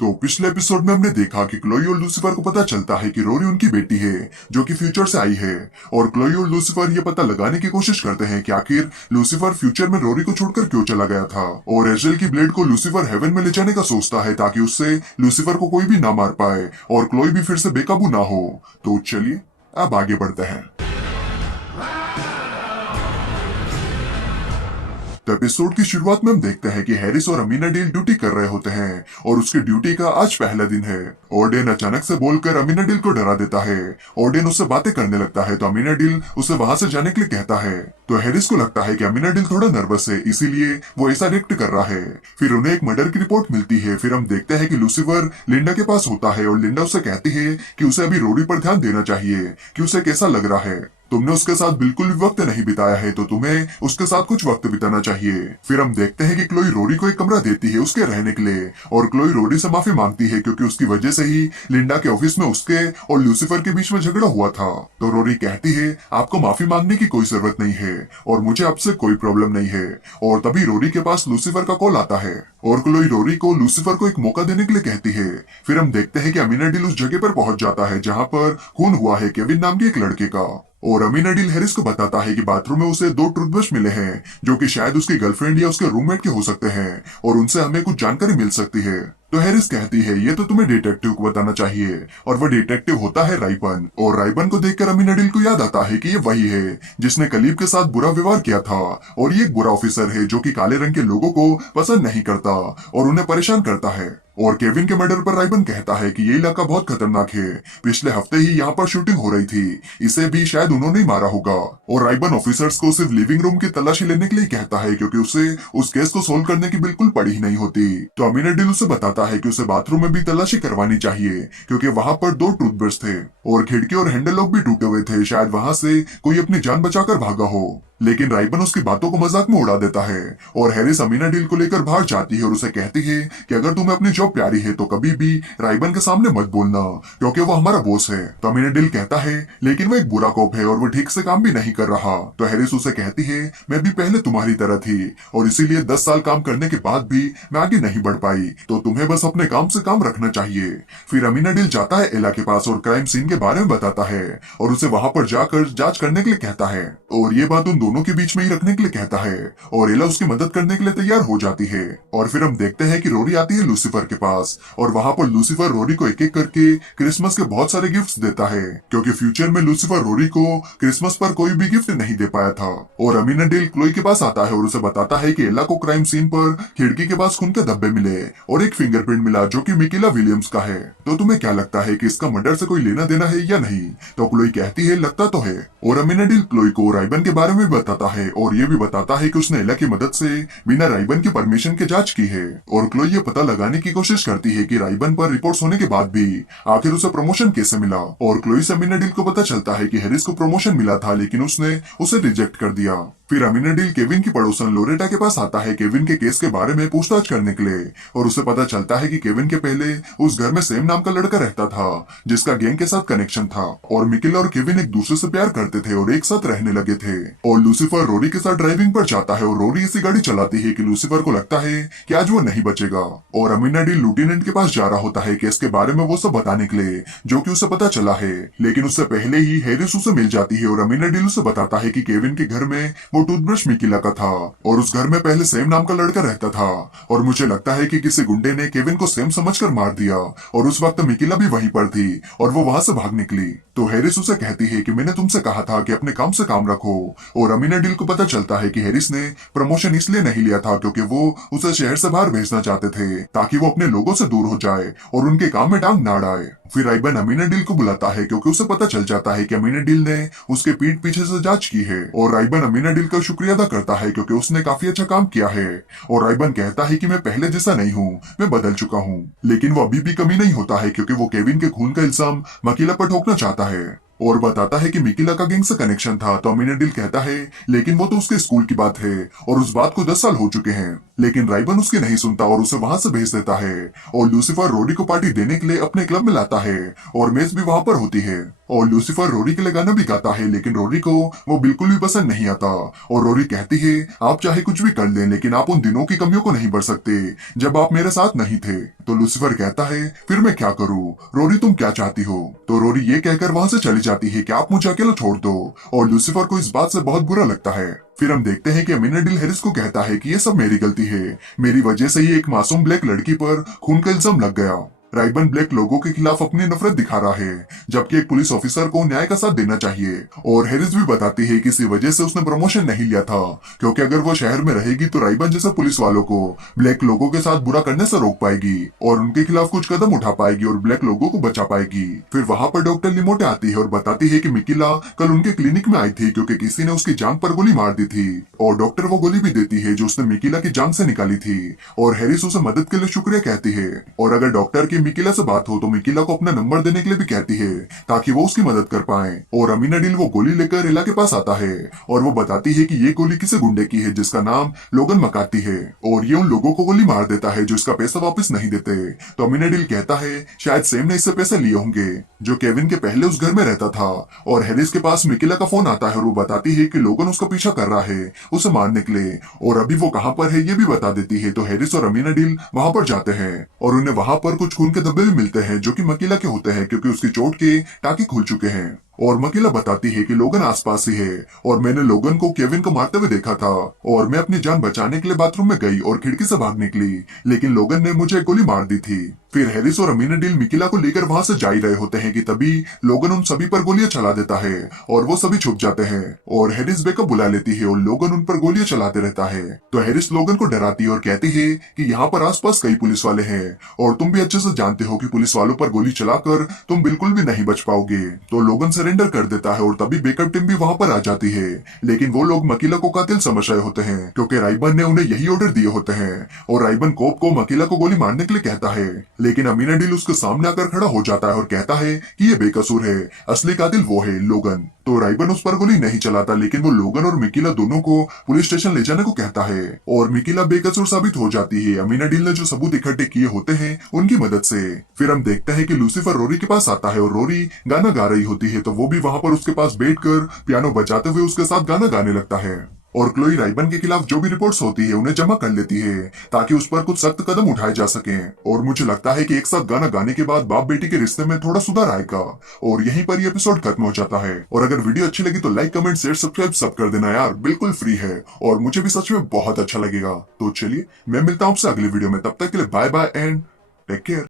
तो पिछले एपिसोड में हमने देखा कि क्लोई और लूसीफर को पता चलता है कि रोरी उनकी बेटी है जो कि फ्यूचर से आई है। और क्लोई और लूसीफर ये पता लगाने की कोशिश करते हैं कि आखिर लूसीफर फ्यूचर में रोरी को छोड़कर क्यों चला गया था। और एजल की ब्लेड को लूसीफर हेवन में ले जाने का सोचता है ताकि उससे लूसीफर को कोई भी ना मार पाए और क्लोई भी फिर से बेकाबू ना हो। तो चलिए अब आगे बढ़ते हैं। तो एपिसोड की शुरुआत में हम देखते हैं कि हैरिस और अमीना डेल ड्यूटी कर रहे होते हैं और उसकी ड्यूटी का आज पहला दिन है। ओडेन अचानक से बोलकर अमीना डेल को डरा देता है। ओडेन उससे बातें करने लगता है तो अमीना डेल उसे वहां से जाने के लिए कहता है। तो हैरिस को लगता है कि अमीना डेल थोड़ा नर्वस है, इसीलिए वो ऐसा रिएक्ट कर रहा है। फिर उन्हें एक मर्डर की रिपोर्ट मिलती है। फिर हम देखते हैं कि लूसीफर लिंडा के पास होता है और लिंडा उसे कहती है कि उसे अभी रोरी पर ध्यान देना चाहिए कि उसे कैसा लग रहा है। तुमने उसके साथ बिल्कुल भी वक्त नहीं बिताया है तो तुम्हें उसके साथ कुछ वक्त बिताना चाहिए। फिर हम देखते हैं कि क्लोई रोरी को एक कमरा देती है उसके रहने के लिए और क्लोई रोरी से माफी मांगती है क्योंकि उसकी वजह से ही लिंडा के ऑफिस में उसके और लूसीफर के बीच में झगड़ा हुआ था। तो रोरी कहती है आपको माफी मांगने की कोई जरूरत नहीं है और मुझे आपसे कोई प्रॉब्लम नहीं है। और तभी रोरी के पास लूसीफर का कॉल आता है और क्लोई रोरी को लूसीफर को एक मौका देने के लिए कहती है। फिर हम देखते हैं कि अमीना डील उस जगह पर पहुंच जाता है जहां पर खून हुआ है केविन नाम के एक लड़के का। और अमीना डील हैरिस को बताता है कि बाथरूम में उसे 2 टूथब्रश मिले हैं जो कि शायद उसकी गर्लफ्रेंड या उसके रूममेट के हो सकते हैं और उनसे हमें कुछ जानकारी मिल सकती है। तो हैरिस कहती है ये तो तुम्हें डिटेक्टिव को बताना चाहिए और वह डिटेक्टिव होता है राइबन। और राइबन को देखकर अमीना डील को याद आता है कि ये वही है जिसने कलीब के साथ बुरा व्यवहार किया था और ये एक बुरा ऑफिसर है जो कि काले रंग के लोगों को पसंद नहीं करता और उन्हें परेशान करता है। और केविन के मर्डर पर राइबन कहता है कि ये इलाका बहुत खतरनाक है, पिछले हफ्ते ही यहाँ पर शूटिंग हो रही थी, इसे भी शायद उन्होंने ही मारा होगा। और राइबन ऑफिसर्स को सिर्फ लिविंग रूम की तलाशी लेने के लिए कहता है क्योंकि उसे उस केस को सोल्व करने की बिल्कुल पड़ी ही नहीं होती। तो अमीना डील उसे बताता है कि उसे बाथरूम में भी तलाशी करवानी चाहिए क्योंकि वहाँ पर 2 टूथब्रश थे और खिड़की और हैंडल लॉक भी टूटे हुए थे, शायद वहाँ से कोई अपनी जान बचाकर भागा हो। लेकिन राइबन उसकी बातों को मजाक में उड़ा देता है और हैरिस अमीना डील को लेकर बाहर जाती है और उसे कहती है कि अगर तुम्हें अपनी जॉब प्यारी है तो कभी भी राइबन के सामने मत बोलना क्योंकि वो हमारा बॉस है। तो अमीना डील कहता है लेकिन वो एक बुरा कॉप है और वो ठीक से काम भी नहीं कर रहा। तो हैरिस उसे कहती है मैं भी पहले तुम्हारी तरह थी और इसीलिए 10 साल काम करने के बाद भी मैं आगे नहीं बढ़ पाई, तो तुम्हें बस अपने काम से काम रखना चाहिए। फिर अमीना डील जाता है एला के पास और क्राइम सीन के बारे में बताता है और उसे वहां पर जाकर जांच करने के लिए कहता है और ये बात उन दोनों के बीच में ही रखने के लिए कहता है और एला उसकी मदद करने के लिए तैयार हो जाती है। और फिर हम देखते हैं कि रोरी आती है लूसीफर के पास और वहां पर लूसीफर रोरी को एक एक करके क्रिसमस के बहुत सारे गिफ्ट्स देता है क्योंकि फ्यूचर में लूसीफर रोरी को क्रिसमस पर कोई भी गिफ्ट नहीं दे पाया था। और अमीना डील क्लोई के पास आता है और उसे बताता है कि एला को क्राइम सीन पर खिड़की के पास खून के धब्बे मिले और एक फिंगरप्रिंट मिला जो कि मिकेला विलियम्स का है। तो तुम्हें क्या लगता है कि इसका मर्डर से कोई लेना देना है या नहीं? तो क्लोई कहती है लगता तो है। और अमीना डील क्लोई को राइबन के बारे में बताता है और ये भी बताता है कि उसने एला की मदद से बिना राइबन की परमिशन के जांच की है। और क्लोई ये पता लगाने की कोशिश करती है कि राइबन पर रिपोर्ट्स होने के बाद भी आखिर उसे प्रमोशन कैसे मिला। और क्लोई से अमीना डील को पता चलता है कि हैरिस को प्रमोशन मिला था लेकिन उसने उसे रिजेक्ट कर दिया। फिर अमीना डील केविन की पड़ोसन लोरेटा के पास आता है केविन के केस के बारे में पूछताछ करने के लिए और उसे पता चलता है कि केविन के पहले उस घर में सेम नाम का लड़का रहता था जिसका गैंग के साथ कनेक्शन था और मिकेल और केविन एक दूसरे से प्यार करते थे और एक साथ रहने लगे थे। और लूसीफर रोरी के साथ ड्राइविंग पर जाता है और रोरी ऐसी गाड़ी चलाती है कि लूसीफर को लगता है कि आज वो नहीं बचेगा। और अमीना डील लूटिनेंट के पास जा रहा होता है केस के बारे में वो सब बताने के लिए जो कि उसे पता चला है, लेकिन उससे पहले ही हैरिस उसे मिल जाती है और अमीना डील उसे बताता है कि केविन के घर में वो टूथब्रश मिकेला का था और उस घर में पहले सेम नाम का लड़का रहता था और मुझे लगता है कि किसी गुंडे ने केविन को सेम समझकर मार दिया और उस वक्त मिकेला भी वहीं पर थी और वो वहां से भाग निकली। तो हैरिस उसे कहती है कि मैंने तुमसे कहा था कि अपने काम से काम रखो। और अमीना डील को पता चलता है कि हैरिस ने प्रमोशन इसलिए नहीं लिया था क्योंकि वो उसे शहर से बाहर भेजना चाहते थे ताकि वो अपने लोगों से दूर हो जाए और उनके काम में टांग ना अड़ाए। फिर राइबन अमीना डील को बुलाता है क्योंकि उसे पता चल जाता है कि अमीना डील ने उसके पीठ पीछे से जांच की है और राइबन अमीना डील का शुक्रिया अदा करता है क्योंकि उसने काफी अच्छा काम किया है। और राइबन कहता है कि मैं पहले जैसा नहीं हूँ, मैं बदल चुका हूँ, लेकिन वो अभी भी कमी नहीं होता है क्योंकि वो केविन के खून का इल्जाम मकीला पर ठोकना चाहता है और बताता है कि मिकेला का गैंग से कनेक्शन था। तो अमीना डील कहता है लेकिन वो तो उसके स्कूल की बात है और उस बात को 10 साल हो चुके हैं, लेकिन राइबन उसकी नहीं सुनता और उसे वहां से भेज देता है। और लूसीफर रोडी को पार्टी देने के लिए अपने क्लब में लाता है और मेज भी वहां पर होती है। और लूसीफर रोरी के लिए गाना भी गाता है, लेकिन रोरी को वो बिल्कुल भी पसंद नहीं आता। और रोरी कहती है आप चाहे कुछ भी कर लें, लेकिन आप उन दिनों की कमियों को नहीं भर सकते जब आप मेरे साथ नहीं थे। तो लूसीफर कहता है फिर मैं क्या करूं? रोरी तुम क्या चाहती हो? तो रोरी ये कहकर वहां से चली जाती है कि आप मुझे अकेला छोड़ दो। और लूसीफर को इस बात से बहुत बुरा लगता है। फिर हम देखते हैं कि अमीनाडिल हैरिस को कहता है कि ये सब मेरी गलती है, मेरी वजह से ही एक मासूम ब्लैक लड़की पर खून का इल्जाम लग गया। राइबन ब्लैक लोगों के खिलाफ अपनी नफरत दिखा रहा है, जबकि एक पुलिस ऑफिसर को न्याय का साथ देना चाहिए। और हैरिस भी बताती है कि इसी वजह से उसने प्रमोशन नहीं लिया था, क्योंकि अगर वो शहर में रहेगी तो राइबन जैसे पुलिस वालों को ब्लैक लोगों के साथ बुरा करने से रोक पाएगी और उनके खिलाफ कुछ कदम उठा पाएगी और ब्लैक लोगों को बचा पाएगी। फिर वहाँ पर डॉक्टर लिमोटे आती है और बताती है कि मिकिला कल उनके क्लिनिक में आई थी क्योंकि किसी ने उसकी जांघ पर गोली मार दी थी। और डॉक्टर वो गोली भी देती है जो उसने मिकिला की जांघ से निकाली थी। और हैरिस उसे मदद के लिए शुक्रिया कहती है। और अगर डॉक्टर की मिकिला से बात हो तो मिकिला को अपना नंबर देने के लिए भी कहती है ताकि वो उसकी मदद कर पाए। और अमीनाडिल वो गोली लेकर इला के पास आता है और वो बताती है कि ये गोली किसी गुंडे की है जिसका नाम लोगन मकाती है, और ये उन लोगों को गोली मार देता है जो इसका पैसा वापस नहीं देते। तो अमीनाडिल कहता है शायद सेम ने इससे पैसे लिए होंगे, जो केविन के पहले उस घर में रहता था। और हैरिस के पास मिकिला का फोन आता है और वो बताती है कि लोगन उसका पीछा कर रहा है उसे मारने के लिए, और अभी वो कहाँ पर है ये भी बता देती है। तो हैरिस और अमीनाडिल वहां पर जाते हैं और उन्हें वहां पर कुछ खून के धब्बे भी मिलते हैं जो कि मकीला के होते हैं क्योंकि उसकी चोट के टाके खुल चुके हैं। और मकीला बताती है कि लोगन आसपास ही है और मैंने लोगन को केविन को मारते हुए देखा था और मैं अपनी जान बचाने के लिए बाथरूम में गई और खिड़की से भाग निकली, लेकिन लोगन ने मुझे गोली मार दी थी। फिर हैरिस और अमीनाडिल मिकिला को लेकर वहां से जा ही रहे होते हैं कि तभी लोगन उन सभी पर गोलियां चला देता है और वो सभी छुप जाते हैं। और हैरिस बैकअप बुला लेती है और लोगन उन पर गोलियां चलाते रहता है। तो हैरिस लोगन को डराती है और कहती है कि यहाँ पर आसपास कई पुलिस वाले हैं और तुम भी अच्छे से जानते हो कि पुलिस वालों पर गोली चलाकर तुम बिल्कुल भी नहीं बच पाओगे। तो लोगन सरेंडर कर देता है और तभी बैकअप टीम भी वहां पर आ जाती है, लेकिन वो लोग मकीला को कातिल समझ रहे होते हैं क्योंकि राइबन ने उन्हें यही ऑर्डर दिए होते हैं। और राइबन कोप को मकीला को गोली मारने के लिए कहता है, लेकिन अमीनाडिल उसके सामने आकर खड़ा हो जाता है और कहता है कि ये बेकसूर है, असली कातिल वो है लोगन। तो राइबन उस पर गोली नहीं चलाता, लेकिन वो लोगन और मिकिला दोनों को पुलिस स्टेशन ले जाने को कहता है और मिकिला बेकसूर साबित हो जाती है अमीनाडिल ने जो सबूत इकट्ठे किए होते हैं उनकी मदद से। फिर हम देखते हैं कि लूसीफर रोरी के पास आता है और रोरी गाना गा रही होती है, तो वो भी वहां पर उसके पास बैठकर पियानो बजाते हुए उसके साथ गाना गाने लगता है। और क्लोई राइबन के खिलाफ जो भी रिपोर्ट्स होती है उन्हें जमा कर लेती है ताकि उस पर कुछ सख्त कदम उठाए जा सकें। और मुझे लगता है कि एक साथ गाना गाने के बाद बाप बेटी के रिश्ते में थोड़ा सुधार आएगा। और यहीं पर ये एपिसोड खत्म हो जाता है। और अगर वीडियो अच्छी लगी तो लाइक कमेंट शेयर सब्सक्राइब सब कर देना यार, बिल्कुल फ्री है और मुझे भी सच में बहुत अच्छा लगेगा। तो चलिए मैं मिलता हूँ आपसे अगले वीडियो में, तब तक के लिए bye bye and take care.